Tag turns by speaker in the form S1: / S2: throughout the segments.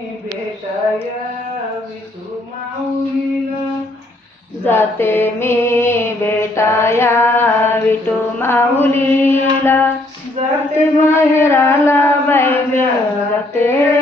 S1: भेटायावी तू माऊलीला.
S2: जाते मी बेटाया विटू माऊलीला. जाते माहेराला बाई जाते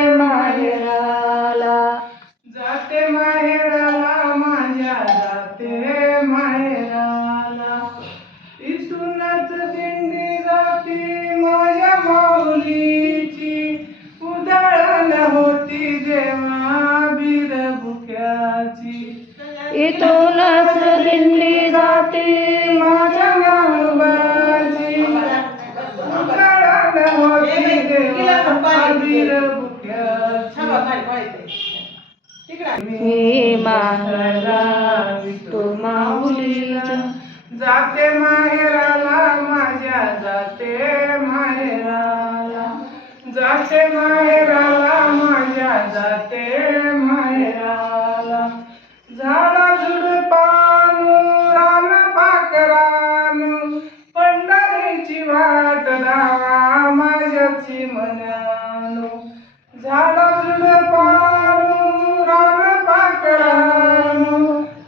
S1: इथूनच दिंडी जाते माझ्या
S2: मी माहेरा माऊलीच्या.
S1: जाते माहेराला माझ्या जाते माहेराला. जाते माहेराला माझ्या जाते झाडा झुडपान रान पाकरान पंढरीची वाट धावा माझ्याची मनानो. झाडा झुडपान रान पाकरान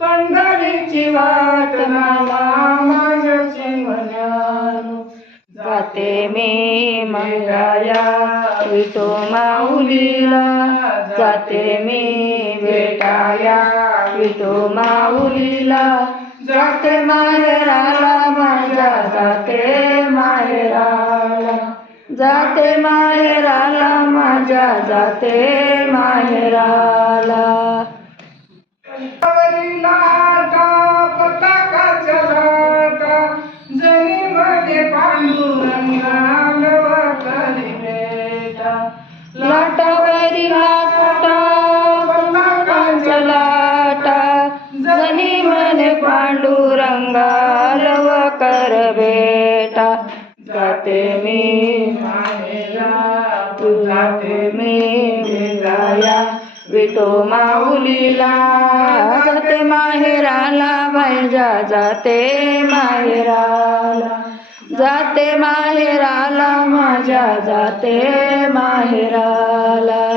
S1: पंढरीची वाट नावा माझ्याची मनानो.
S2: जाते मी मंगाया विटू माऊलीला. जाते मी बेटाया विटू माऊलीला जाते माहेराला माझ्या जाते माहेराला. जाते माहेराला माझ्या जाते माहेराला.
S1: बेटा
S2: लाटावरी लाटा कर बेटा। जाते मी
S1: माहेरा
S2: तू मी वेगाया विटो माऊलीला। जाते माहेराला भाईजा जाते माहेराला। जाते माहेराला माझ्या जाते माहेराला।